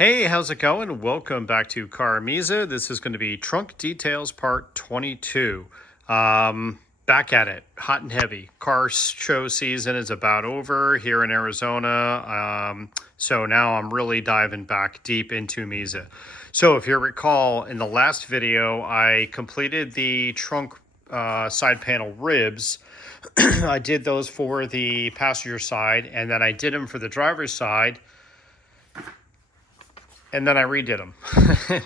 Hey, how's it going? Welcome back to CarMiZa. This is going to be Trunk Details Part 22. Back at it, hot and heavy. Car show season is about over here in Arizona. So now I'm really diving back deep into Miza. So if you recall, in the last video, I completed the trunk side panel ribs. I did those for the passenger side, and then I did them for the driver's side. And then I redid them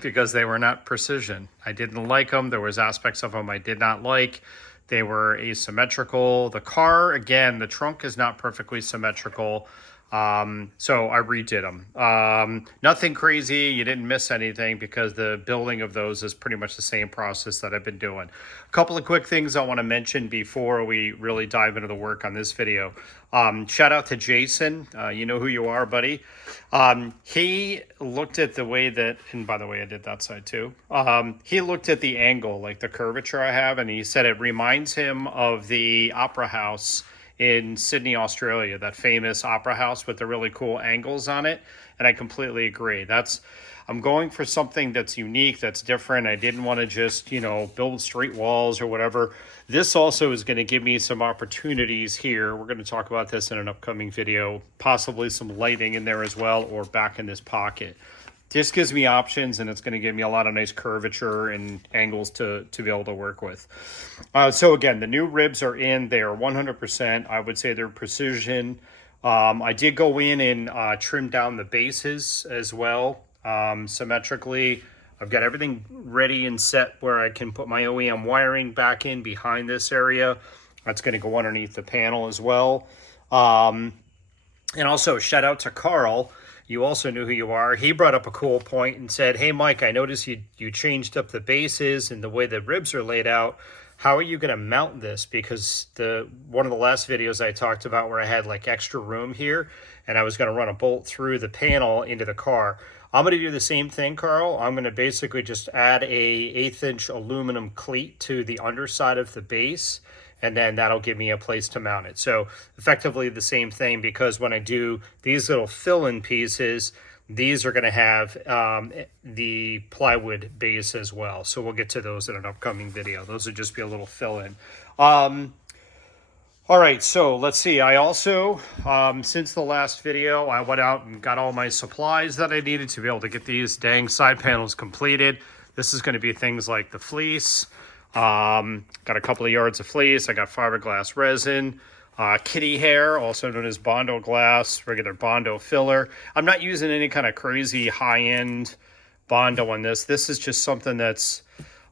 because they were not precision. I didn't like them. There was aspects of them I did not like. They were asymmetrical. The car, again, the trunk is not perfectly symmetrical. So I redid them. Nothing crazy. You didn't miss anything because the building of those is pretty much the same process that I've been doing. A couple of quick things I want to mention before we really dive into the work on this video. Shout out to Jason. You know who you are, buddy. He looked at the way that, and by the way, I did that side too. He looked at the angle, like the curvature I have, and he said it reminds him of the Opera House in Sydney, Australia, that famous opera house with the really cool angles on it. And I completely agree. I'm going for something that's unique, that's different. I didn't want to just, build straight walls or whatever. This also is going to give me some opportunities here. We're going to talk about this in an upcoming video, possibly some lighting in there as well, or back in this pocket. This gives me options, and it's going to give me a lot of nice curvature and angles to be able to work with. So again, the new ribs are in. They are 100%. I would say they're precision. I did go in and trim down the bases as well, symmetrically. I've got everything ready and set where I can put my OEM wiring back in behind this area. That's going to go underneath the panel as well. And also, shout out to Carl. You also knew who you are. He brought up a cool point and said, hey, Mike, I noticed you changed up the bases and the way the ribs are laid out. How are you going to mount this? Because one of the last videos I talked about where I had like extra room here and I was going to run a bolt through the panel into the car. I'm going to do the same thing, Carl. I'm going to basically just add a 1/8-inch aluminum cleat to the underside of the base, and then that'll give me a place to mount it. So effectively the same thing, because when I do these little fill-in pieces, these are going to have the plywood base as well. So we'll get to those in an upcoming video. Those would just be a little fill-in. All right, so let's see. I also, since the last video, I went out and got all my supplies that I needed to be able to get these dang side panels completed. This is going to be things like the fleece. Got a couple of yards of fleece. I got fiberglass resin, kitty hair, also known as Bondo glass, regular Bondo filler. I'm not using any kind of crazy high-end Bondo on this. This is just something that's,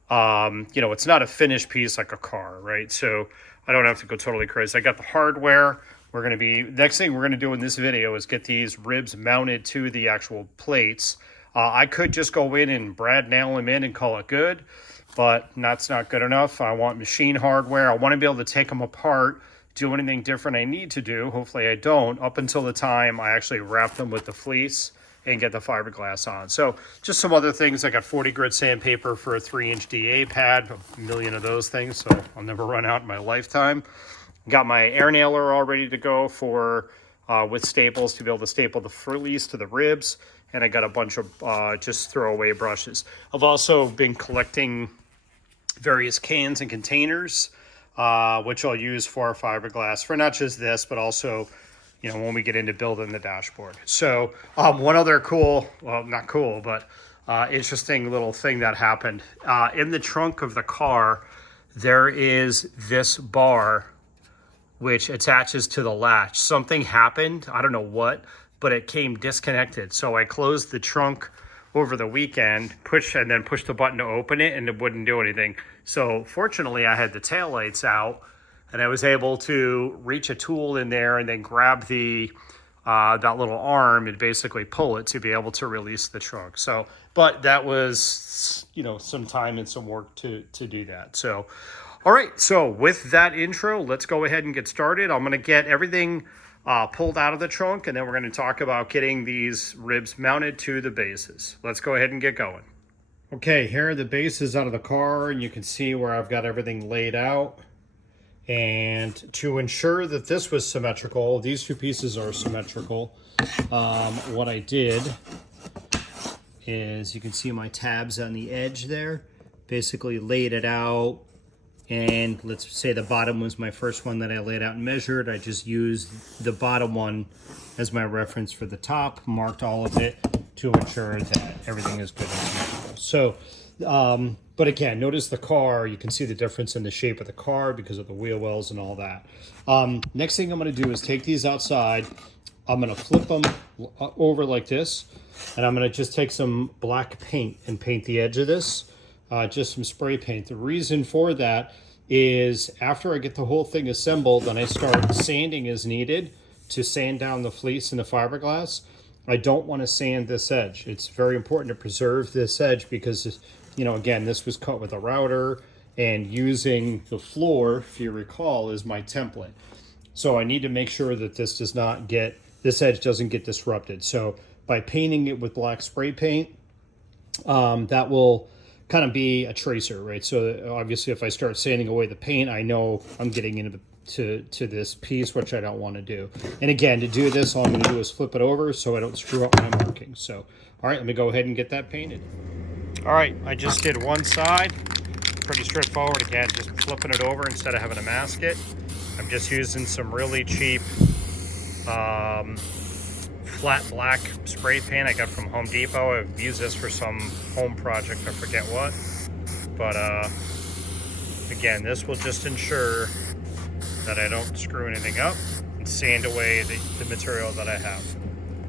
it's not a finished piece like a car, right? So I don't have to go totally crazy. I got the hardware. Next thing we're going to do in this video is get these ribs mounted to the actual plates. I could just go in and brad nail them in and call it good, but that's not good enough. I want machine hardware. I want to be able to take them apart, do anything different I need to do. Hopefully I don't, up until the time I actually wrap them with the fleece and get the fiberglass on. So just some other things. I got 40 grit sandpaper for a 3-inch DA pad, a million of those things, so I'll never run out in my lifetime. Got my air nailer all ready to go for with staples to be able to staple the fleece to the ribs. And I got a bunch of just throwaway brushes. I've also been collecting various cans and containers, which I'll use for fiberglass for not just this, but also, when we get into building the dashboard. So one other cool, well, not cool, but interesting little thing that happened. In the trunk of the car, there is this bar which attaches to the latch. Something happened, I don't know what, but it came disconnected. So I closed the trunk over the weekend, pushed the button to open it, and it wouldn't do anything. So fortunately, I had the taillights out, and I was able to reach a tool in there and then grab that little arm and basically pull it to be able to release the trunk. So, but that was, some time and some work to do that. So, all right. So with that intro, let's go ahead and get started. I'm going to get everything pulled out of the trunk, and then we're going to talk about getting these ribs mounted to the bases. Let's go ahead and get going. Okay, here are the bases out of the car, and you can see where I've got everything laid out. And to ensure that this was symmetrical, these two pieces are symmetrical, what I did is you can see my tabs on the edge there. Basically laid it out, and let's say the bottom was my first one that I laid out and measured. I just used the bottom one as my reference for the top, marked all of it to ensure that everything is good and symmetrical. So, but again, notice the car, you can see the difference in the shape of the car because of the wheel wells and all that. Next thing I'm gonna do is take these outside. I'm gonna flip them over like this, and I'm gonna just take some black paint and paint the edge of this, just some spray paint. The reason for that is after I get the whole thing assembled and I start sanding as needed to sand down the fleece and the fiberglass, I don't want to sand this edge. It's very important to preserve this edge because, you know, again, this was cut with a router, and using the floor, if you recall, is my template. So I need to make sure that this does not get, this edge doesn't get disrupted. So by painting it with black spray paint, that will kind of be a tracer, right? So obviously if I start sanding away the paint, I know I'm getting into to this piece, which I don't want to do. And again, to do this, all I'm going to do is flip it over so I don't screw up my markings. So, all right, let me go ahead and get that painted. All right, I just did one side. Pretty straightforward. Again, just flipping it over instead of having to mask it. I'm just using some really cheap flat black spray paint I got from Home Depot. I've used this for some home project, I forget what. But again, this will just ensure that I don't screw anything up and sand away the material that I have.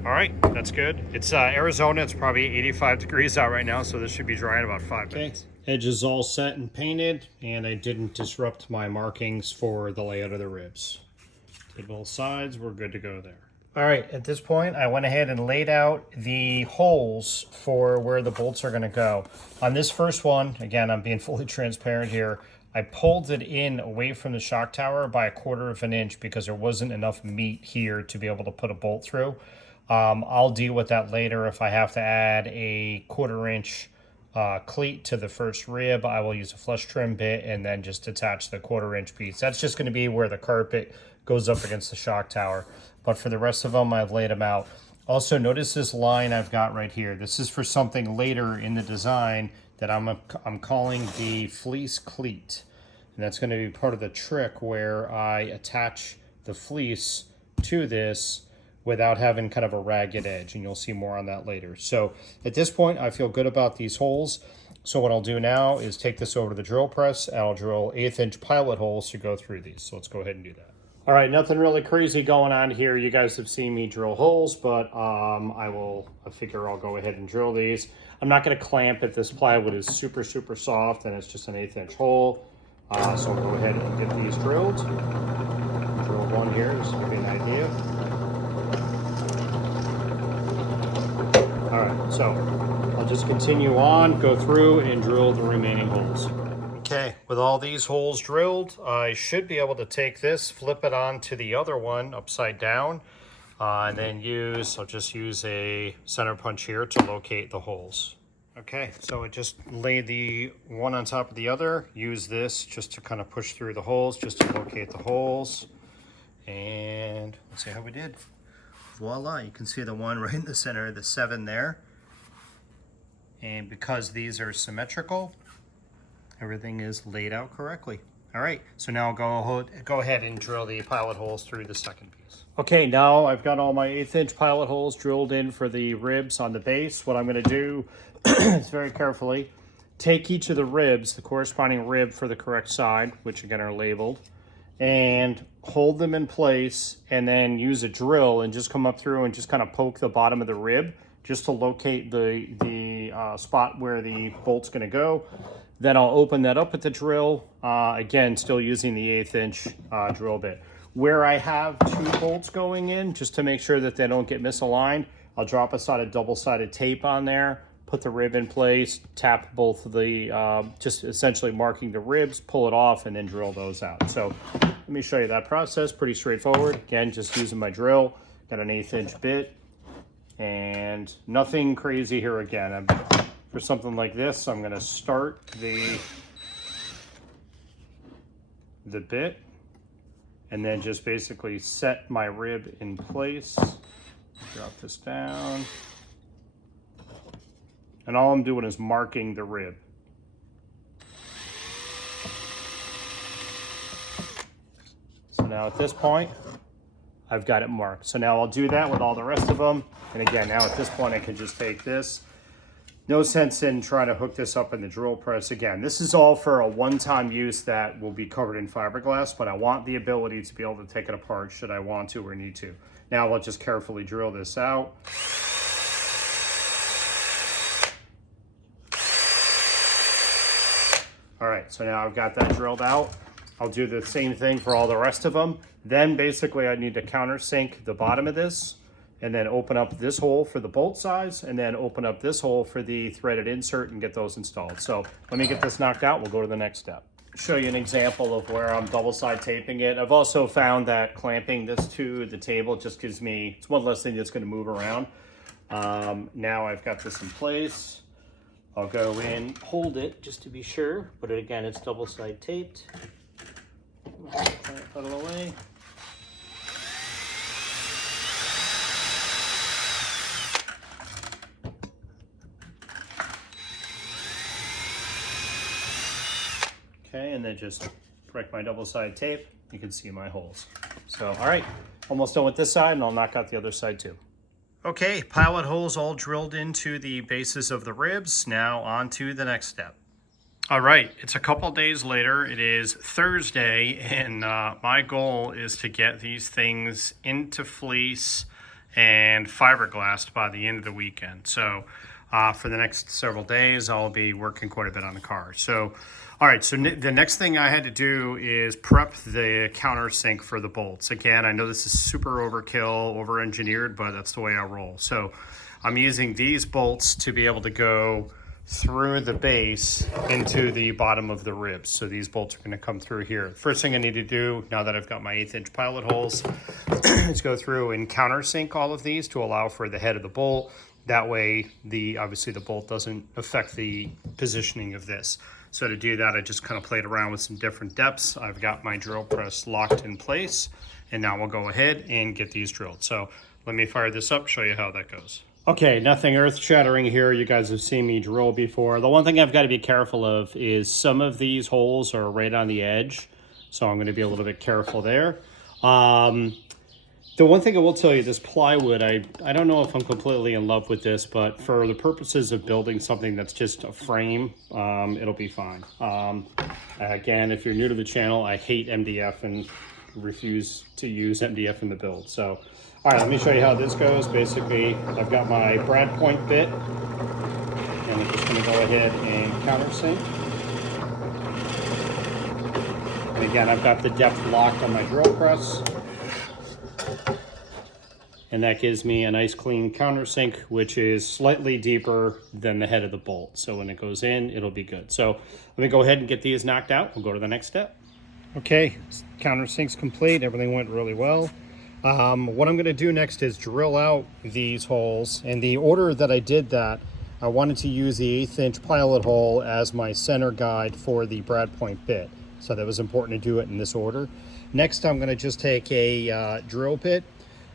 All right, that's good. It's Arizona, it's probably 85 degrees out right now, so this should be dry in about 5 minutes. Edge is all set and painted, and I didn't disrupt my markings for the layout of the ribs. Did both sides, we're good to go there. All right, at this point, I went ahead and laid out the holes for where the bolts are gonna go. On this first one, again, I'm being fully transparent here, I pulled it in away from the shock tower by 1/4 of an inch because there wasn't enough meat here to be able to put a bolt through. I'll deal with that later. If I have to add a 1/4 inch cleat to the first rib, I will use a flush trim bit and then just attach the 1/4 inch piece. That's just going to be where the carpet goes up against the shock tower. But for the rest of them, I've laid them out. Also, notice this line I've got right here. This is for something later in the design that I'm calling the fleece cleat. And that's going to be part of the trick where I attach the fleece to this without having kind of a ragged edge, and you'll see more on that later. So at this point, I feel good about these holes. So what I'll do now is take this over to the drill press, and I'll drill 1/8 inch pilot holes to go through these. So let's go ahead and do that. All right, nothing really crazy going on here. You guys have seen me drill holes, but I figure I'll go ahead and drill these. I'm not gonna clamp it. This plywood is super, super soft, and it's just an 1/8 inch hole. So I'll go ahead and get these drilled. Drill one here, just to give you an idea. All right, so I'll just continue on, go through and drill the remaining holes. Okay, with all these holes drilled, I should be able to take this, flip it onto the other one upside down, and then I'll just use a center punch here to locate the holes. Okay, so I just laid the one on top of the other, use this just to kind of push through the holes, just to locate the holes. And let's see how we did. Voila, you can see the one right in the center, the 7 there. And because these are symmetrical, everything is laid out correctly. All right, so now I'll go ahead and drill the pilot holes through the second piece. Okay, now I've got all my 1/8 inch pilot holes drilled in for the ribs on the base. What I'm gonna do is very carefully take each of the ribs, the corresponding rib for the correct side, which again are labeled, and hold them in place, and then use a drill and just come up through and just kind of poke the bottom of the rib just to locate the spot where the bolt's gonna go. Then I'll open that up with the drill, again, still using the 1/8 inch drill bit. Where I have 2 bolts going in, just to make sure that they don't get misaligned, I'll drop a side of double-sided tape on there, put the rib in place, tap both of the, just essentially marking the ribs, pull it off, and then drill those out. So let me show you that process, pretty straightforward. Again, just using my drill, got an 1/8 inch bit, and nothing crazy here again. For something like this, I'm gonna start the bit and then just basically set my rib in place. Drop this down. And all I'm doing is marking the rib. So now at this point, I've got it marked. So now I'll do that with all the rest of them. And again, now at this point, I can just take this. No sense in trying to hook this up in the drill press. Again, this is all for a one-time use that will be covered in fiberglass, but I want the ability to be able to take it apart should I want to or need to. Now I'll just carefully drill this out. All right, so now I've got that drilled out. I'll do the same thing for all the rest of them. Then basically I need to countersink the bottom of this and then open up this hole for the bolt size and then open up this hole for the threaded insert and get those installed. So let me get this knocked out. We'll go to the next step. Show you an example of where I'm double side taping it. I've also found that clamping this to the table just gives me, it's one less thing that's gonna move around. Now I've got this in place. I'll go in, hold it just to be sure, but again, it's double side taped. Clamp out of the way. Okay, and then just break my double side tape. You can see my holes. So, all right, almost done with this side, and I'll knock out the other side too. Okay, pilot holes all drilled into the bases of the ribs. Now on to the next step. All right, it's a couple days later. It is Thursday, and my goal is to get these things into fleece and fiberglassed by the end of the weekend. So for the next several days, I'll be working quite a bit on the car. So, all right, so the next thing I had to do is prep the countersink for the bolts. Again, I know this is super overkill, over-engineered, but that's the way I roll. So I'm using these bolts to be able to go through the base into the bottom of the ribs. So these bolts are going to come through here. First thing I need to do, now that I've got my 1/8 inch pilot holes, is go through and countersink all of these to allow for the head of the bolt. That way, obviously the bolt doesn't affect the positioning of this. So to do that, I just kind of played around with some different depths. I've got my drill press locked in place, and now we'll go ahead and get these drilled. So let me fire this up, show you how that goes. Okay, nothing earth-shattering here. You guys have seen me drill before. The one thing I've got to be careful of is some of these holes are right on the edge, so I'm going to be a little bit careful there. The one thing I will tell you, this plywood, I don't know if I'm completely in love with this, but for the purposes of building something that's just a frame, it'll be fine. Again, if you're new to the channel, I hate MDF and refuse to use MDF in the build. So, all right, let me show you how this goes. Basically, I've got my brad point bit, and I'm just going to go ahead and countersink. And again, I've got the depth locked on my drill press. And that gives me a nice clean countersink, which is slightly deeper than the head of the bolt. So when it goes in, it'll be good. So let me go ahead and get these knocked out. We'll go to the next step. Okay, countersink's complete. Everything went really well. What I'm going to do next is drill out these holes. And the order that I did that, I wanted to use the 1/8 inch pilot hole as my center guide for the brad point bit. So that was important to do it in this order. Next, I'm going to just take a drill bit,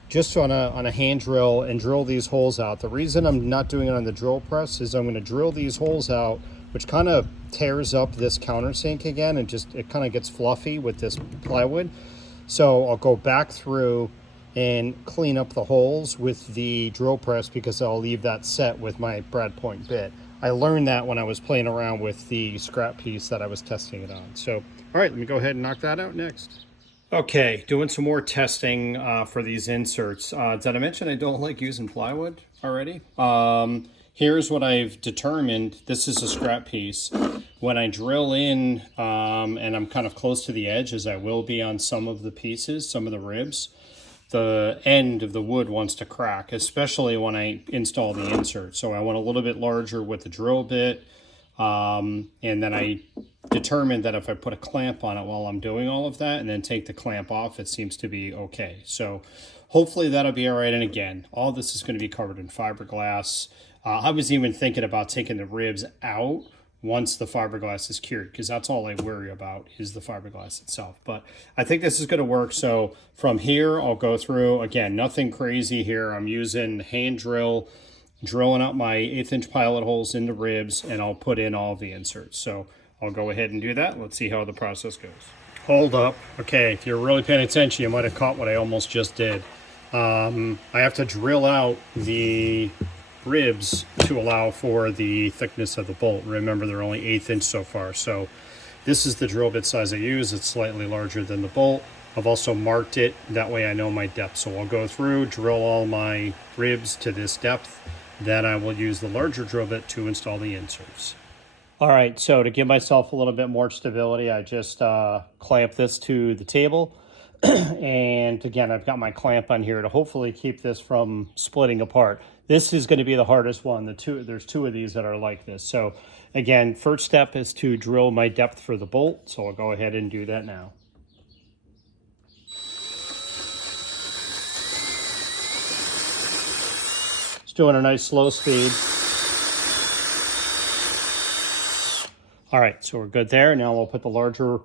just on a hand drill, and drill these holes out. The reason I'm not doing it on the drill press is I'm going to drill these holes out, which kind of tears up this countersink again, and it kind of gets fluffy with this plywood. So I'll go back through and clean up the holes with the drill press because I'll leave that set with my brad point bit. I learned that when I was playing around with the scrap piece that I was testing it on. So, all right, let me go ahead and knock that out next. Okay, doing some more testing for these inserts. Did I mention I don't like using plywood already? Here's what I've determined. This is a scrap piece. When I drill in, and I'm kind of close to the edge, as I will be on some of the pieces, some of the ribs, the end of the wood wants to crack, especially when I install the insert. So I want a little bit larger with the drill bit. And then I determined that if I put a clamp on it while I'm doing all of that and then take the clamp off, it seems to be okay. So hopefully that'll be all right. And again, all this is going to be covered in fiberglass. I was even thinking about taking the ribs out once the fiberglass is cured, because that's all I worry about is the fiberglass itself. But I think this is going to work. So from here, I'll go through, again, nothing crazy here. I'm using hand drill drilling out my 1/8 inch pilot holes into ribs, and I'll put in all the inserts. So I'll go ahead and do that. Let's see how the process goes. Hold up. Okay, if you're really paying attention, you might have caught what I almost just did. I have to drill out the ribs to allow for the thickness of the bolt. Remember, they're only 1/8 inch so far. So this is the drill bit size I use. It's slightly larger than the bolt. I've also marked it. That way I know my depth. So I'll go through, drill all my ribs to this depth. Then I will use the larger drill bit to install the inserts. All right, so to give myself a little bit more stability, I just clamp this to the table. And again, I've got my clamp on here to hopefully keep this from splitting apart. This is going to be the hardest one. There's two of these that are like this. So again, first step is to drill my depth for the bolt. So I'll go ahead and do that now. Just doing a nice slow speed. All right, so we're good there. Now we'll put the larger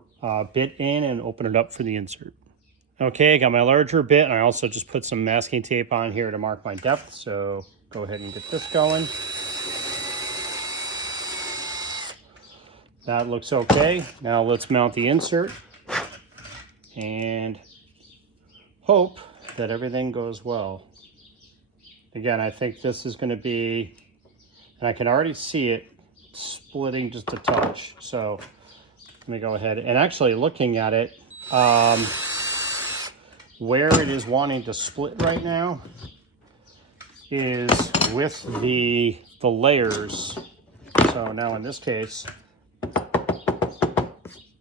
bit in and open it up for the insert. Okay, I got my larger bit, and I also just put some masking tape on here to mark my depth. So go ahead and get this going. That looks okay. Now let's mount the insert and hope that everything goes well. Again, I think this is going to be, and I can already see it splitting just a touch. So let me go ahead and actually looking at it, where it is wanting to split right now is with the layers. So now in this case,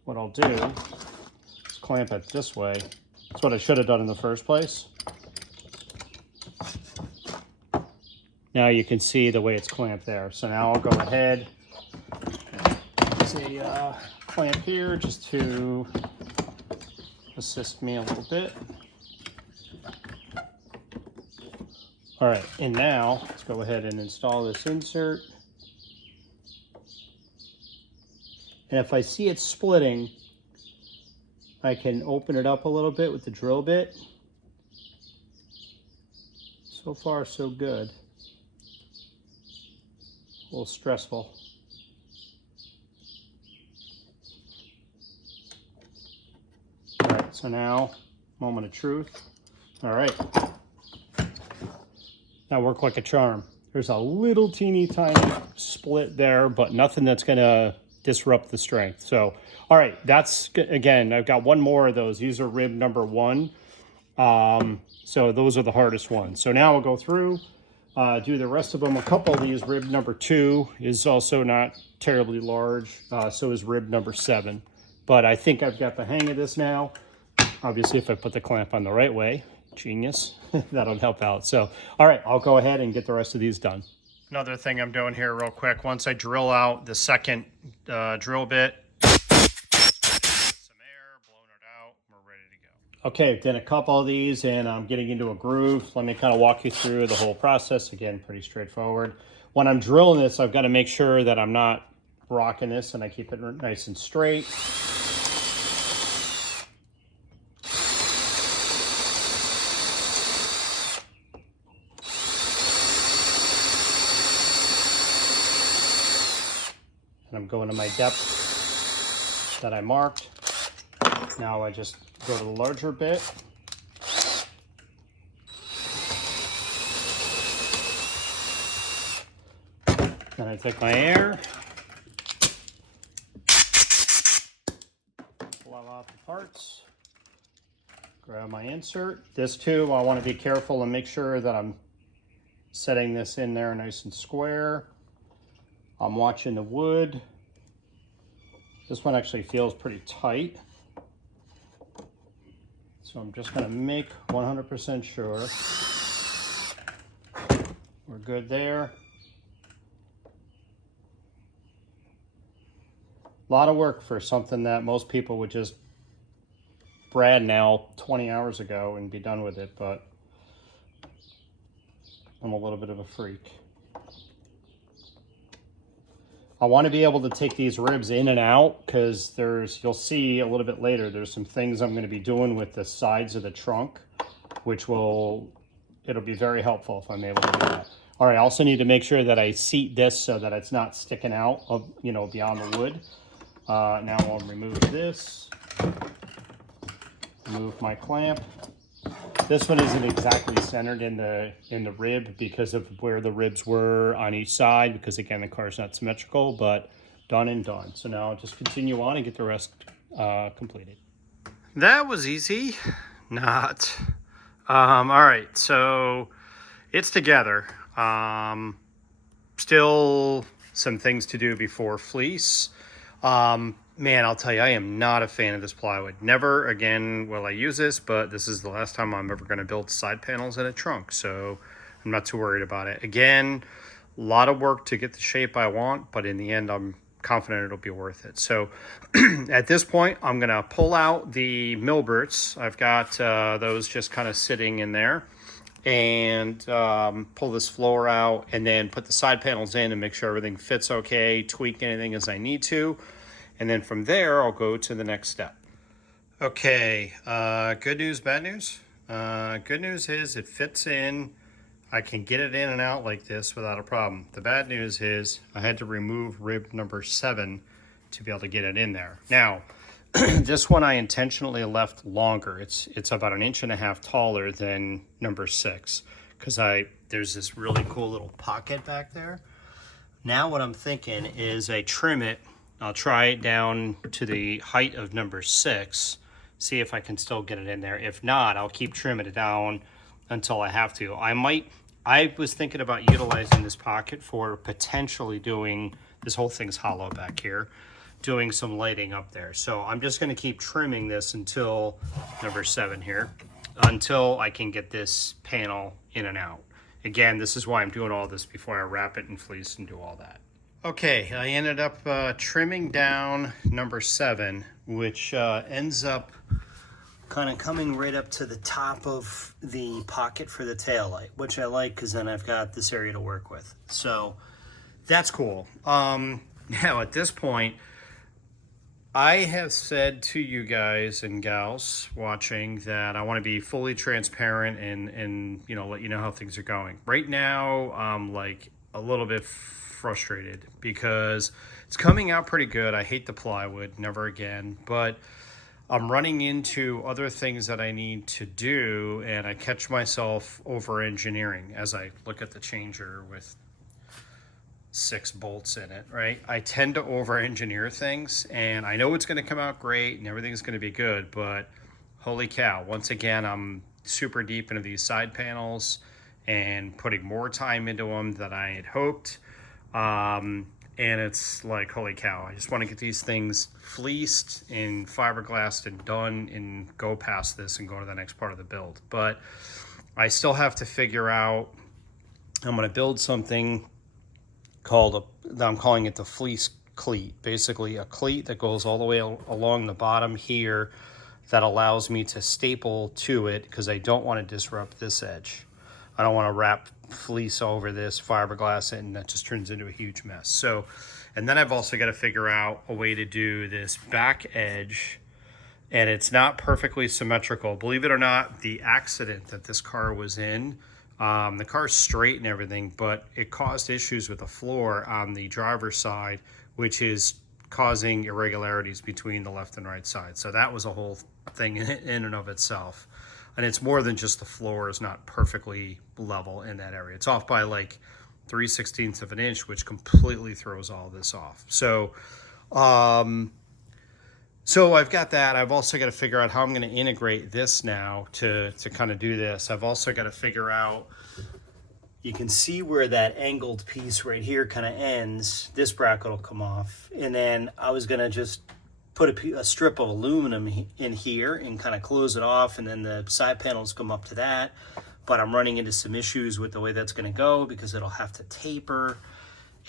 what I'll do is clamp it this way. That's what I should have done in the first place. Now you can see the way it's clamped there. So now I'll go ahead, use a clamp here just to assist me a little bit. All right, and now let's go ahead and install this insert. And if I see it splitting, I can open it up a little bit with the drill bit. So far, so good. A little stressful. All right, so now, moment of truth. All right. That worked like a charm. There's a little teeny tiny split there, but nothing that's gonna disrupt the strength. So, all right, that's, again, I've got one more of those. These are rib number 1. So those are the hardest ones. So now we'll go through, do the rest of them. A couple of these, rib number 2 is also not terribly large. So is rib number 7. But I think I've got the hang of this now. Obviously, if I put the clamp on the right way, genius, that'll help out. So, all right, I'll go ahead and get the rest of these done. Another thing I'm doing here real quick, once I drill out the second drill bit, some air, blowing it out, we're ready to go. Okay, done a couple of these and I'm getting into a groove. Let me kind of walk you through the whole process. Again, pretty straightforward. When I'm drilling this, I've got to make sure that I'm not rocking this and I keep it nice and straight. I'm going to my depth that I marked. Now I just go to the larger bit. Then I take my air, blow out the parts, grab my insert. This too, I want to be careful and make sure that I'm setting this in there nice and square. I'm watching the wood. This one actually feels pretty tight. So I'm just gonna make 100% sure. We're good there. A lot of work for something that most people would just brad nail 20 hours ago and be done with it, but I'm a little bit of a freak. I want to be able to take these ribs in and out because you'll see a little bit later, there's some things I'm going to be doing with the sides of the trunk, which it'll be very helpful if I'm able to do that. All right, I also need to make sure that I seat this so that it's not sticking out of, you know, beyond the wood. Now I'll remove this, remove my clamp. This one isn't exactly centered in the rib because of where the ribs were on each side, because again, the car's not symmetrical, but done and done. So now I'll just continue on and get the rest completed. That was easy. Not. All right, so it's together. Still some things to do before fleece. Man, I'll tell you, I am not a fan of this plywood. Never again will I use this, but this is the last time I'm ever going to build side panels in a trunk, so I'm not too worried about it. Again, a lot of work to get the shape I want, but in the end, I'm confident it'll be worth it. So at this point, I'm going to pull out the Milberts. I've got those just kind of sitting in there, and pull this floor out, and then put the side panels in and make sure everything fits okay, tweak anything as I need to. And then from there, I'll go to the next step. Okay, good news, bad news. Good news is it fits in. I can get it in and out like this without a problem. The bad news is I had to remove rib number 7 to be able to get it in there. Now, this one I intentionally left longer. It's about 1.5 inches taller than number 6 because there's this really cool little pocket back there. Now what I'm thinking is I trim it. I'll try it down to the height of number 6, see if I can still get it in there. If not, I'll keep trimming it down until I have to. I was thinking about utilizing this pocket for potentially doing, this whole thing's hollow back here, doing some lighting up there. So I'm just gonna keep trimming this until number 7 here, until I can get this panel in and out. Again, this is why I'm doing all this before I wrap it in fleece and do all that. Okay, I ended up trimming down number 7, which ends up kind of coming right up to the top of the pocket for the taillight, which I like because then I've got this area to work with. So that's cool. Now at this point, I have said to you guys and gals watching that I want to be fully transparent and you know, let you know how things are going. Right now, I'm like a little bit frustrated because it's coming out pretty good. I hate the plywood, never again, but I'm running into other things that I need to do, and I catch myself over engineering as I look at the changer with 6 bolts in it, right? I tend to over engineer things, and I know it's going to come out great and everything's going to be good, but holy cow, once again, I'm super deep into these side panels and putting more time into them than I had hoped. And it's like, holy cow, I just want to get these things fleeced and fiberglassed and done and go past this and go to the next part of the build. But I still have to figure out, I'm going to build something called, I'm calling it the fleece cleat. Basically a cleat that goes all the way along the bottom here that allows me to staple to it because I don't want to disrupt this edge. I don't want to wrap fleece over this, fiberglass it, and that just turns into a huge mess. So, and then I've also got to figure out a way to do this back edge, and it's not perfectly symmetrical. Believe it or not, the accident that this car was in, the car's straight and everything, but it caused issues with the floor on the driver's side, which is causing irregularities between the left and right side. So that was a whole thing in and of itself. And it's more than just the floor is not perfectly level in that area. It's off by like 3/16 of an inch, which completely throws all this off. So, so I've got that. I've also got to figure out how I'm going to integrate this now to kind of do this. I've also got to figure out, you can see where that angled piece right here kind of ends. This bracket will come off. And then I was going to just put a strip of aluminum in here and kind of close it off, and then the side panels come up to that. But I'm running into some issues with the way that's going to go because it'll have to taper.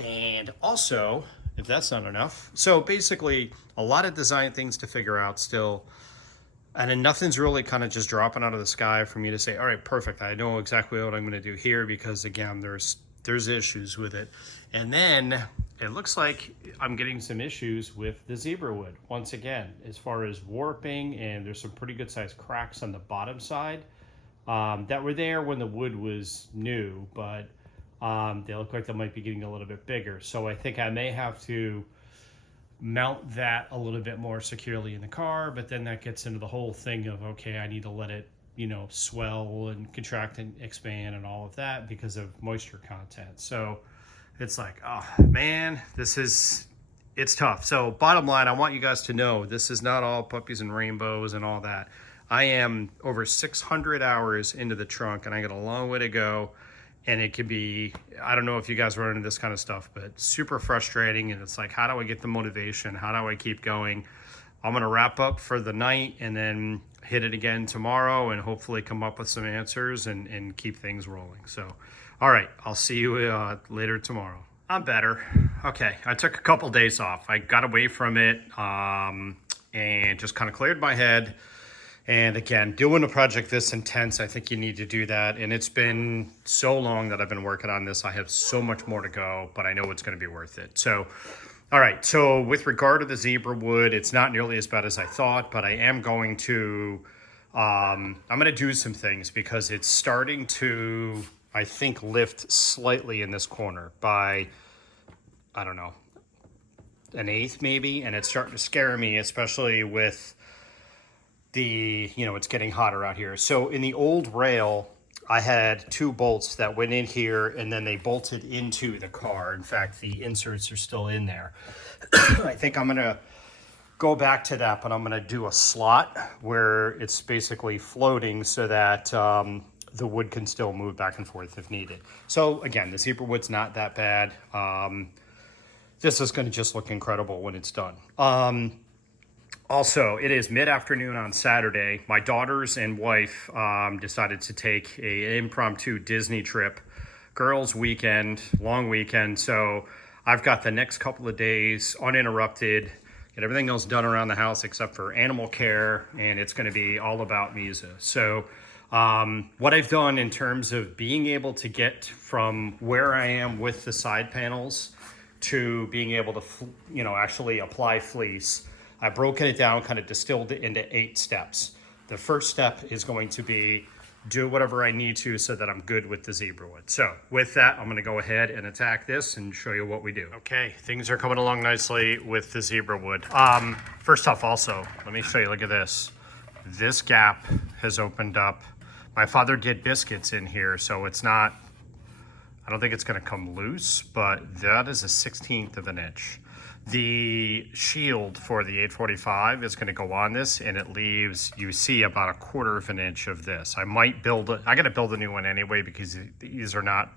And also, if that's not enough, so basically a lot of design things to figure out still, and then nothing's really kind of just dropping out of the sky for me to say, all right, perfect, I know exactly what I'm going to do here, because again, there's issues with it. And then it looks like I'm getting some issues with the zebra wood once again, as far as warping, and there's some pretty good sized cracks on the bottom side that were there when the wood was new, but They look like they might be getting a little bit bigger. So I think I may have to mount that a little bit more securely in the car, but then that gets into the whole thing of, okay, I need to let it, swell and contract and expand and all of that because of moisture content. So it's like, oh man, it's tough. So bottom line, I want you guys to know this is not all puppies and rainbows and all that. I am over 600 hours into the trunk and I got a long way to go. And it could be, I don't know if you guys run into this kind of stuff, but super frustrating. And it's like, how do I get the motivation? How do I keep going? I'm going to wrap up for the night and then hit it again tomorrow and hopefully come up with some answers and keep things rolling. So, all right, I'll see you later tomorrow. I'm better. Okay, I took a couple days off. I got away from it and just kind of cleared my head. And again, doing a project this intense, I think you need to do that. And it's been so long that I've been working on this. I have so much more to go, but I know it's going to be worth it. So, all right. So with regard to the zebra wood, it's not nearly as bad as I thought, but I am going to, I'm going to do some things because it's starting to, I think, lift slightly in this corner by, I don't know, 1/8 maybe. And it's starting to scare me, especially with it's getting hotter out here. So in the old rail, I had 2 bolts that went in here and then they bolted into the car. In fact, the inserts are still in there. I think I'm gonna go back to that, but I'm gonna do a slot where it's basically floating so that the wood can still move back and forth if needed. So again, the zebra wood's not that bad. This is gonna just look incredible when it's done. Also, it is mid-afternoon on Saturday. My daughters and wife decided to take an impromptu Disney trip, girls' weekend, long weekend. So I've got the next couple of days uninterrupted, get everything else done around the house except for animal care, and it's going to be all about CarMiZa. So what I've done in terms of being able to get from where I am with the side panels to being able to, actually apply fleece, I've broken it down, kind of distilled it into 8 steps. The first step is going to be do whatever I need to so that I'm good with the zebra wood. So with that, I'm going to go ahead and attack this and show you what we do. Okay, things are coming along nicely with the zebra wood. First off, also, let me show you, look at this. This gap has opened up. My father did biscuits in here, so it's not, I don't think it's going to come loose, but that is a 1/16 of an inch. The shield for the 845 is going to go on this, and it leaves, you see, about 1/4 of an inch of this. I might build it. I got to build a new one anyway because these are not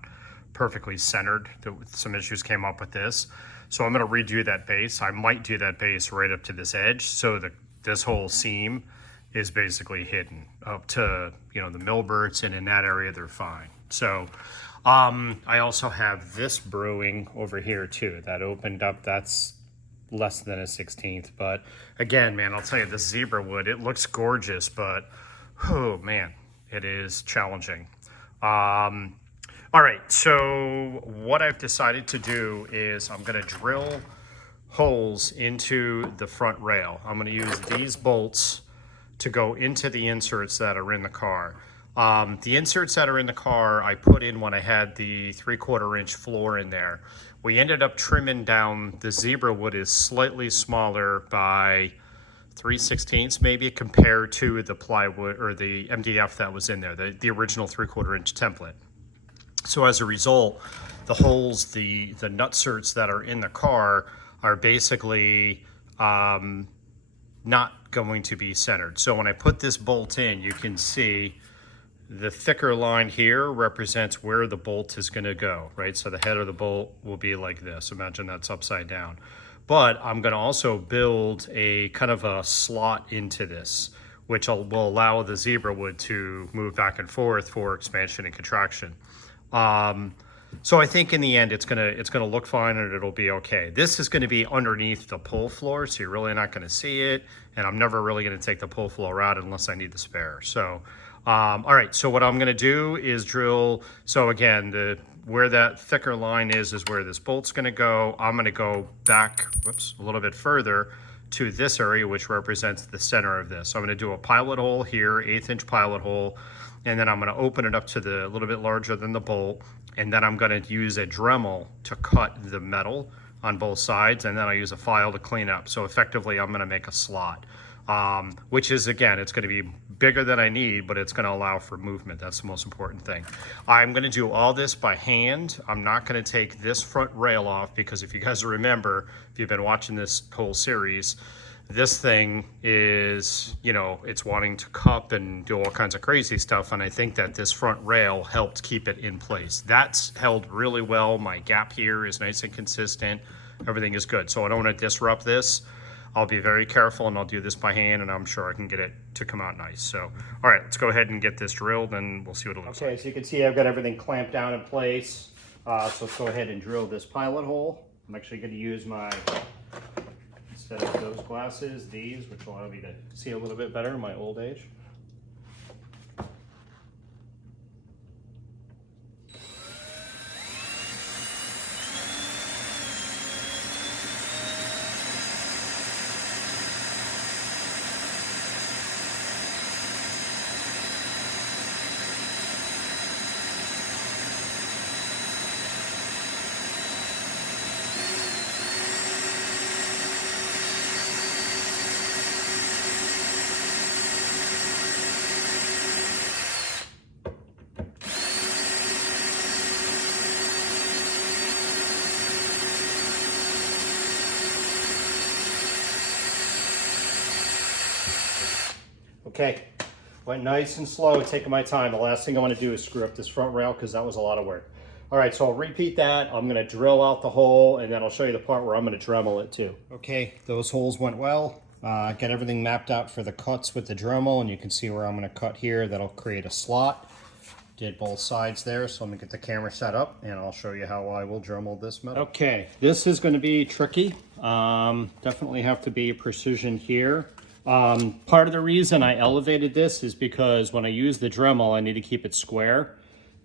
perfectly centered. Some issues came up with this. So I'm going to redo that base. I might do that base right up to this edge so that this whole seam is basically hidden up to, the millbirds, and in that area they're fine. So I also have this brewing over here too that opened up. That's less than a 1/16, but again, man, I'll tell you, this zebra wood, it looks gorgeous, but oh man, it is challenging. All right, so what I've decided to do is I'm going to drill holes into the front rail. I'm going to use these bolts to go into the inserts that are in the car. The inserts that are in the car I put in when I had the 3/4 inch floor in there. We ended up trimming down, the zebra wood is slightly smaller by 3/16 maybe compared to the plywood or the MDF that was in there, the original 3/4 inch template. So as a result, the holes, the nutserts that are in the car are basically not going to be centered. So when I put this bolt in, you can see the thicker line here represents where the bolt is going to go, right? So the head of the bolt will be like this. Imagine that's upside down. But I'm going to also build a kind of a slot into this, which will allow the zebra wood to move back and forth for expansion and contraction. So I think in the end it's gonna look fine and it'll be okay. This is going to be underneath the pull floor, so you're really not going to see it. And I'm never really going to take the pull floor out unless I need the spare. So. All right, so what I'm going to do is drill. So again, where that thicker line is where this bolt's going to go. I'm going to go back, a little bit further to this area, which represents the center of this. So I'm going to do a pilot hole here, 1/8 inch pilot hole, and then I'm going to open it up to a little bit larger than the bolt. and then I'm going to use a Dremel to cut the metal on both sides, and then I use a file to clean up. So effectively I'm going to make a slot, which is, again, it's going to be bigger than I need, but it's going to allow for movement. That's the most important thing. I'm going to do all this by hand. I'm not going to take this front rail off, because if you guys remember, if you've been watching this whole series, this thing is, you know, it's wanting to cup and do all kinds of crazy stuff, and I think that this front rail helped keep it in place. That's held really well. My gap here is nice and consistent. Everything is good, so I don't want to disrupt this. I'll be very careful, and I'll do this by hand, and I'm sure I can get it to come out nice. So, all right, let's go ahead and get this drilled, and we'll see what it looks like. Okay, so you can see I've got everything clamped down in place. So let's go ahead and drill this pilot hole. I'm actually going to use my, instead of those glasses, these, which will allow me to see a little bit better in my old age. Okay, went nice and slow, taking my time. The last thing I want to do is screw up this front rail, because that was a lot of work. All right, so I'll repeat that. I'm going to drill out the hole, and then I'll show you the part where I'm going to Dremel it too. Okay, those holes went well. Got everything mapped out for the cuts with the Dremel, and you can see where I'm going to cut here. That'll create a slot. Did both sides there, so let me get the camera set up, and I'll show you how I will Dremel this metal. Okay, this is going to be tricky. Definitely have to be precision here. Part of the reason I elevated this is because when I use the Dremel, I need to keep it square,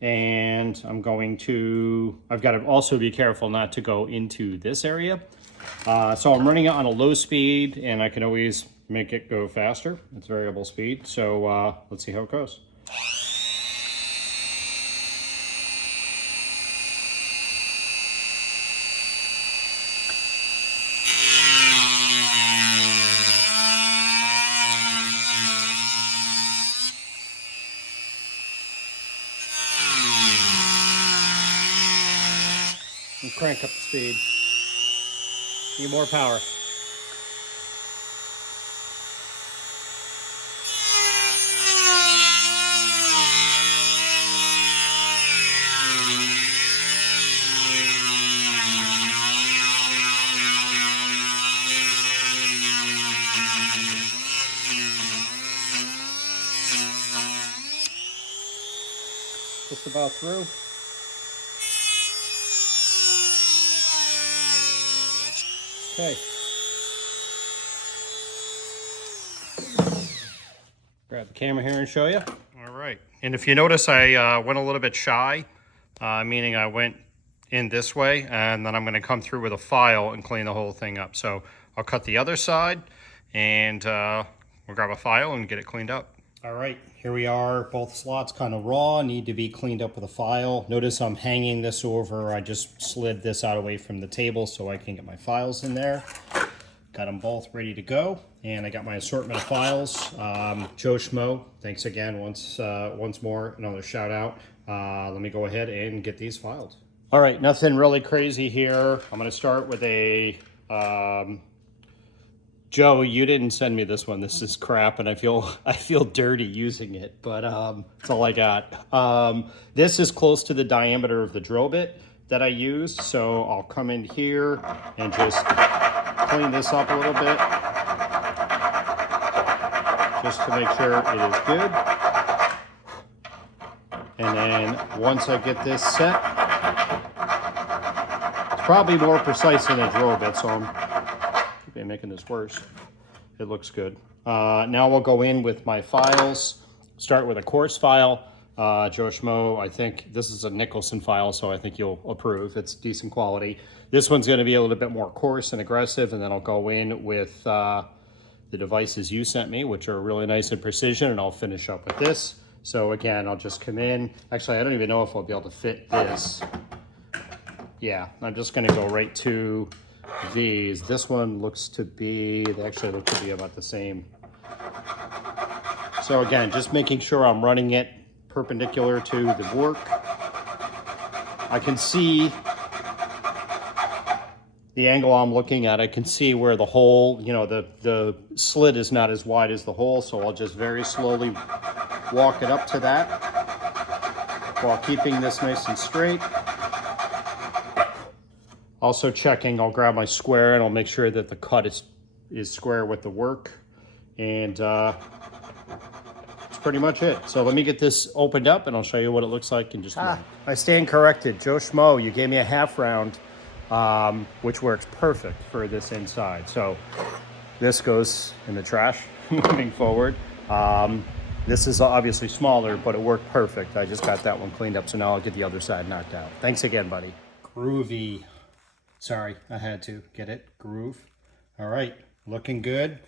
and I've got to also be careful not to go into this area. So I'm running it on a low speed, and I can always make it go faster. It's variable speed. So let's see how it goes. And crank up the speed. Need more power. Just about through. Okay. Grab the camera here and show you. All right. And if you notice, I went a little bit shy, meaning I went in this way, and then I'm going to come through with a file and clean the whole thing up. So I'll cut the other side, and we'll grab a file and get it cleaned up. All right, here we are. Both slots kind of raw, need to be cleaned up with a file. Notice I'm hanging this over. I just slid this out away from the table so I can get my files in there. Got them both ready to go, and I got my assortment of files. Joe Schmo, thanks again once more, another shout out. Let me go ahead and get these filed. All right, nothing really crazy here. I'm gonna start with a, Joe, you didn't send me this one. This is crap, and I feel dirty using it, but that's all I got. This is close to the diameter of the drill bit that I used, so I'll come in here and just clean this up a little bit, just to make sure it is good. And then once I get this set, it's probably more precise than a drill bit, so I'm making this worse. It looks good. Now we'll go in with my files. Start with a coarse file. Joe Schmo, I think this is a Nicholson file, so I think you'll approve. It's decent quality. This one's going to be a little bit more coarse and aggressive, and then I'll go in with the devices you sent me, which are really nice and precision, and I'll finish up with this. So again, I'll just come in. Actually, I don't even know if I'll be able to fit this. Yeah, I'm just gonna go right to these. This one looks to be, they actually look to be about the same. So again, just making sure I'm running it perpendicular to the work. I can see the angle I'm looking at. I can see where the hole, you know, the slit is not as wide as the hole, so I'll just very slowly walk it up to that while keeping this nice and straight. Also checking, I'll grab my square and I'll make sure that the cut is square with the work. And that's pretty much it. So let me get this opened up and I'll show you what it looks like in just a minute. I stand corrected. Joe Schmo, you gave me a half round, which works perfect for this inside. So this goes in the trash moving forward. This is obviously smaller, but it worked perfect. I just got that one cleaned up, so now I'll get the other side knocked out. Thanks again, buddy. Groovy. Sorry, I had to get it. Groove. All right, looking good.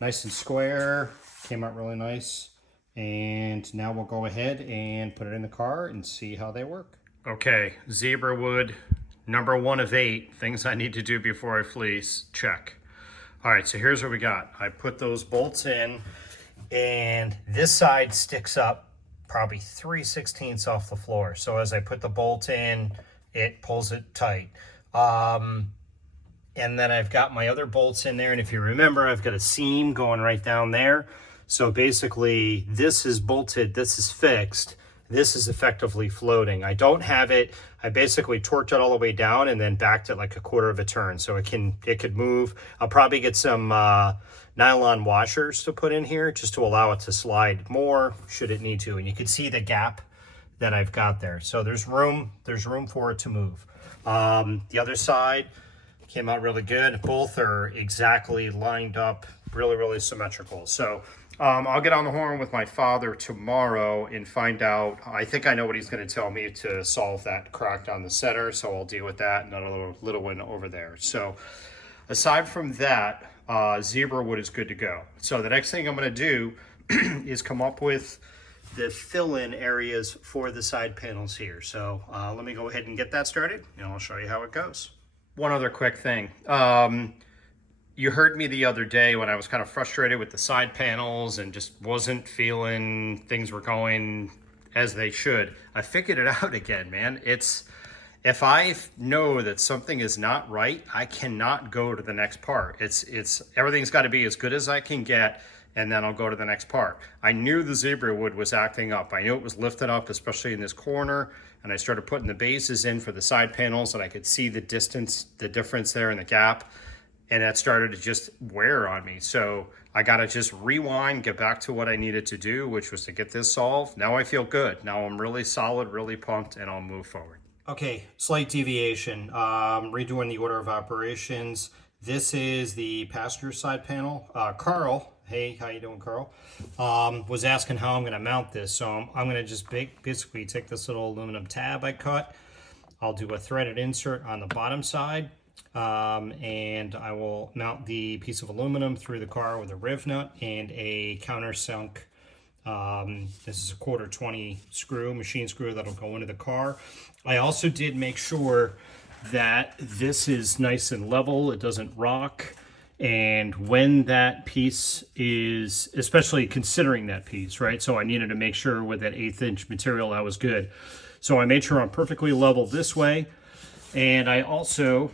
Nice and square. Came out really nice. And now we'll go ahead and put it in the car and see how they work. Okay, zebra wood, number 1 of 8. Things I need to do before I fleece. Check. All right, so here's what we got. I put those bolts in, and this side sticks up probably 3/16 off the floor. So as I put the bolt in, it pulls it tight. And then I've got my other bolts in there, and if you remember, I've got a seam going right down there. So basically, this is bolted, this is fixed, this is effectively floating. I don't have it, I basically torqued it all the way down and then backed it like a 1/4 of a turn, so it could move. I'll probably get some nylon washers to put in here just to allow it to slide more should it need to. And you can see the gap that I've got there. So there's room for it to move. The other side came out really good. Both are exactly lined up, really, really symmetrical. So I'll get on the horn with my father tomorrow and find out. I think I know what he's going to tell me to solve that crack down the center, so I'll deal with that and another little one over there. So aside from that, zebra wood is good to go. So the next thing I'm going to do is come up with the fill-in areas for the side panels here. So let me go ahead and get that started, and I'll show you how it goes. One other quick thing. You heard me the other day when I was kind of frustrated with the side panels and just wasn't feeling things were going as they should. I figured it out again, man. If I know that something is not right, I cannot go to the next part. Everything's got to be as good as I can get, and then I'll go to the next part. I knew the zebra wood was acting up. I knew it was lifted up, especially in this corner, and I started putting the bases in for the side panels, and I could see the distance, the difference there in the gap, and that started to just wear on me. So I got to just rewind, get back to what I needed to do, which was to get this solved. Now I feel good. Now I'm really solid, really pumped, and I'll move forward. Okay, slight deviation. Redoing the order of operations. This is the passenger side panel. Carl, hey, how you doing, Carl? Was asking how I'm going to mount this. So I'm going to just basically take this little aluminum tab I cut. I'll do a threaded insert on the bottom side, and I will mount the piece of aluminum through the car with a riv nut and a countersunk. This is a 1/4-20 screw, machine screw that'll go into the car. I also did make sure that this is nice and level, it doesn't rock. And when that piece is, especially considering that piece, right? So I needed to make sure with that 1/8 inch material that was good. So I made sure I'm perfectly level this way. And I also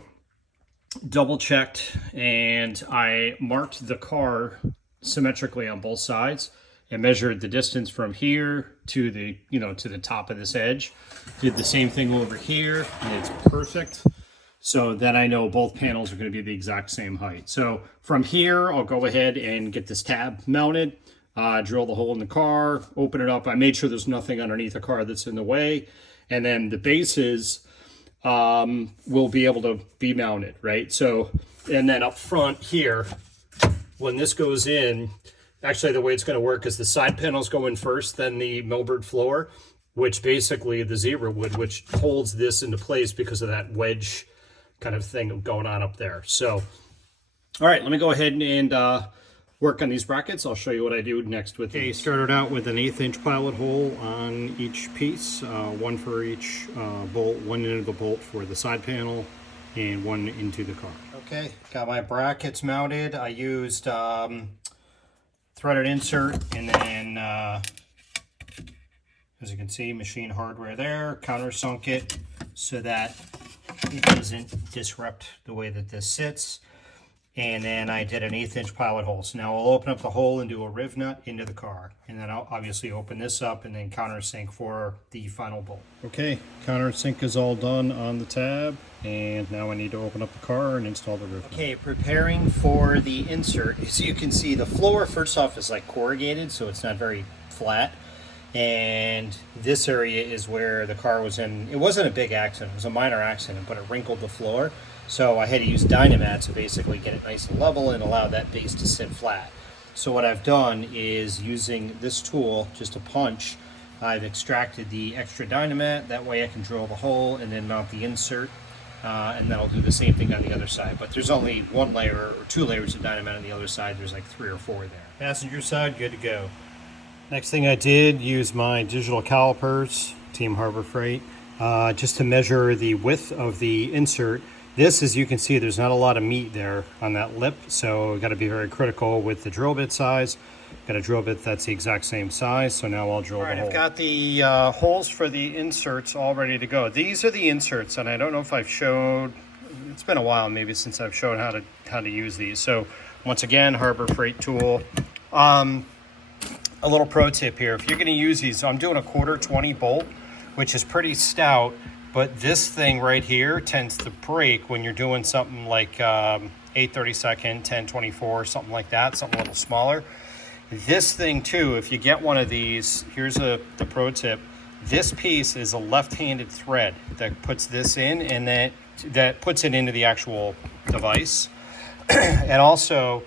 double checked and I marked the car symmetrically on both sides and measured the distance from here to the, to the top of this edge. Did the same thing over here, and it's perfect. So then I know both panels are going to be the exact same height. So from here, I'll go ahead and get this tab mounted, drill the hole in the car, open it up. I made sure there's nothing underneath the car that's in the way. And then the bases will be able to be mounted, right? So, and then up front here, when this goes in, actually the way it's going to work is the side panels go in first, then the millbird floor, which basically the zebra wood, which holds this into place because of that wedge kind of thing going on up there. So, all right, let me go ahead and work on these brackets. I'll show you what I do next with these. Started out with an 1/8 inch pilot hole on each piece, one for each bolt, one into the bolt for the side panel and one into the car. Okay, got my brackets mounted. I used threaded insert and then as you can see, machine hardware there, countersunk it so that it doesn't disrupt the way that this sits. And then I did an 1/8 inch pilot hole. So now I'll open up the hole and do a riv nut into the car. And then I'll obviously open this up and then countersink for the final bolt. Okay, countersink is all done on the tab. And now I need to open up the car and install the riv nut. Okay, preparing for the insert. As you can see, the floor, first off, is like corrugated, so it's not very flat. And this area is where the car was in. It wasn't a big accident, it was a minor accident, but it wrinkled the floor. So I had to use Dynamat to basically get it nice and level and allow that base to sit flat. So what I've done is using this tool, just a punch, I've extracted the extra Dynamat. That way I can drill the hole and then mount the insert. And then I'll do the same thing on the other side. But there's only one layer or two layers of Dynamat on the other side. There's like 3 or 4 there. Passenger side, good to go. Next thing I did, use my digital calipers, Team Harbor Freight, just to measure the width of the insert. This, as you can see, there's not a lot of meat there on that lip, so got to be very critical with the drill bit size. Got a drill bit that's the exact same size, so now I'll drill the hole. I've got the holes for the inserts all ready to go. These are the inserts, and I don't know if I've showed, it's been a while maybe since I've shown how to use these. So once again, Harbor Freight tool. A little pro tip here, if you're going to use these, I'm doing a 1/4 bolt, which is pretty stout, but this thing right here tends to break when you're doing something like 8/32, 10/24, something like that, something a little smaller. This thing too, if you get one of these, here's the pro tip, this piece is a left-handed thread that puts this in, and that puts it into the actual device. And also,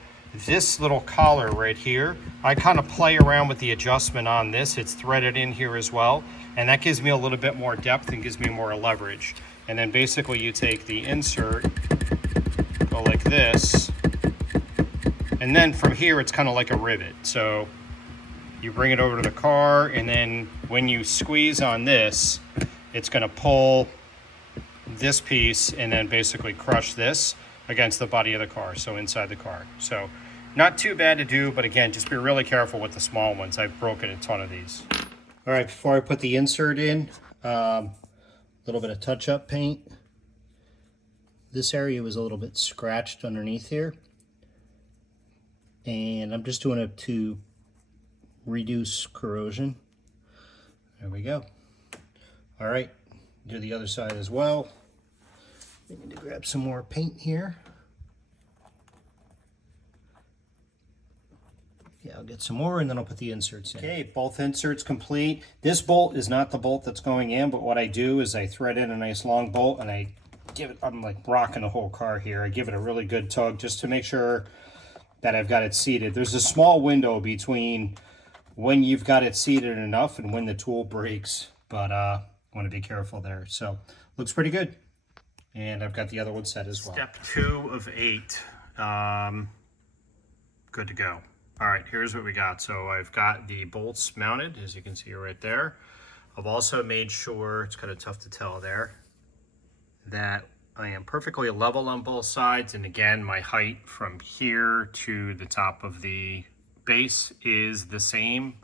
this little collar right here, I kind of play around with the adjustment on this. It's threaded in here as well, and that gives me a little bit more depth and gives me more leverage. And then basically you take the insert, go like this, and then from here it's kind of like a rivet. So you bring it over to the car, and then when you squeeze on this, it's going to pull this piece and then basically crush this against the body of the car, so inside the car. So not too bad to do, but again, just be really careful with the small ones. I've broken a ton of these. All right, before I put the insert in, a little bit of touch-up paint. This area was a little bit scratched underneath here, and I'm just doing it to reduce corrosion. There we go. All right, do the other side as well. I need to grab some more paint here. Yeah, I'll get some more and then I'll put the inserts in. Okay, both inserts complete. This bolt is not the bolt that's going in, but what I do is I thread in a nice long bolt and I give it, I'm like rocking the whole car here. I give it a really good tug just to make sure that I've got it seated. There's a small window between when you've got it seated enough and when the tool breaks, but I want to be careful there. So looks pretty good. And I've got the other one set as well. Step 2 of 8. Good to go. All right, here's what we got. So I've got the bolts mounted, as you can see right there. I've also made sure, it's kind of tough to tell there, that I am perfectly level on both sides. And again, my height from here to the top of the base is the same,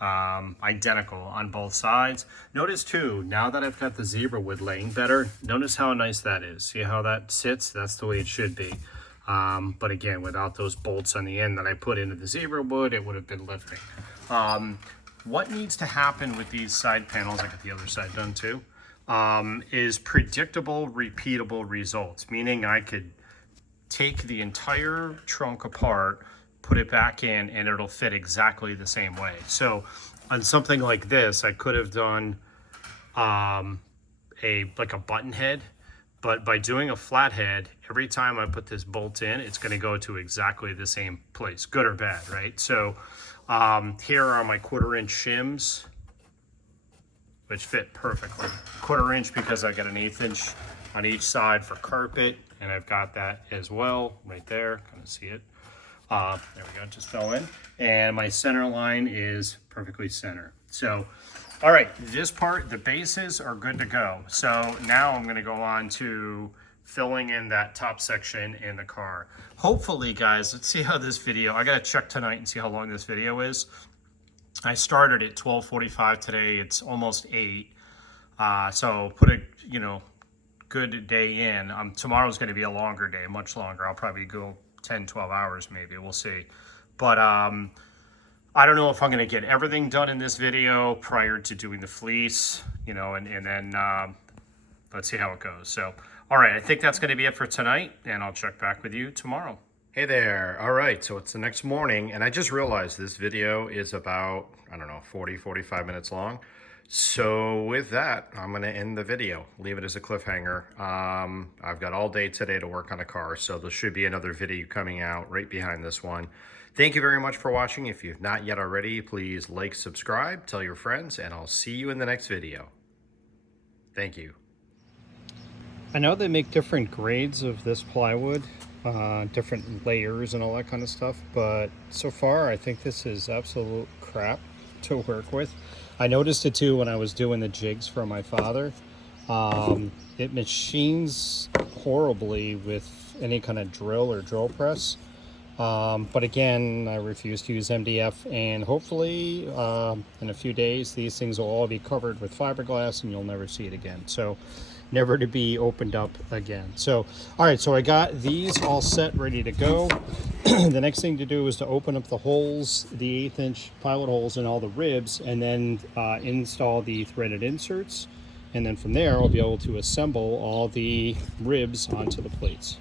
identical on both sides. Notice too, now that I've got the zebra wood laying better, notice how nice that is. See how that sits? That's the way it should be. But again, without those bolts on the end that I put into the zebra wood, it would have been lifting. What needs to happen with these side panels, I got the other side done too, is predictable, repeatable results. Meaning I could take the entire trunk apart, put it back in, and it'll fit exactly the same way. So on something like this, I could have done like a button head. But by doing a flathead, every time I put this bolt in, it's going to go to exactly the same place, good or bad, right? So here are my 1/4 inch shims, which fit perfectly. 1/4 inch because I got an 1/8 inch on each side for carpet, and I've got that as well right there, kind of see it. There we go, just fell in. And my center line is perfectly center. So, all right, this part, the bases are good to go. So now I'm gonna go on to filling in that top section in the car. Hopefully, guys, let's see how this video, I gotta check tonight and see how long this video is. I started at 12:45 today, it's almost 8. So put a, good day in. Tomorrow's gonna be a longer day, much longer. I'll probably go 10, 12 hours maybe, we'll see. But I don't know if I'm gonna get everything done in this video prior to doing the fleece, and then let's see how it goes. So, all right, I think that's gonna be it for tonight, and I'll check back with you tomorrow. Hey there, all right, so it's the next morning, and I just realized this video is about, 40, 45 minutes long. So with that, I'm gonna end the video, leave it as a cliffhanger. I've got all day today to work on a car, so there should be another video coming out right behind this one. Thank you very much for watching. If you've not yet already, please like, subscribe, tell your friends, and I'll see you in the next video. Thank you. I know they make different grades of this plywood, different layers and all that kind of stuff, but so far I think this is absolute crap to work with. I noticed it too when I was doing the jigs for my father. It machines horribly with any kind of drill or drill press. But again, I refuse to use MDF, and hopefully in a few days these things will all be covered with fiberglass and you'll never see it again. So never to be opened up again. So all right, so I got these all set, ready to go. The next thing to do is to open up the holes, the 1/8" plywood holes in all the ribs, and then install the threaded inserts, and then from there I'll be able to assemble all the ribs onto the plates.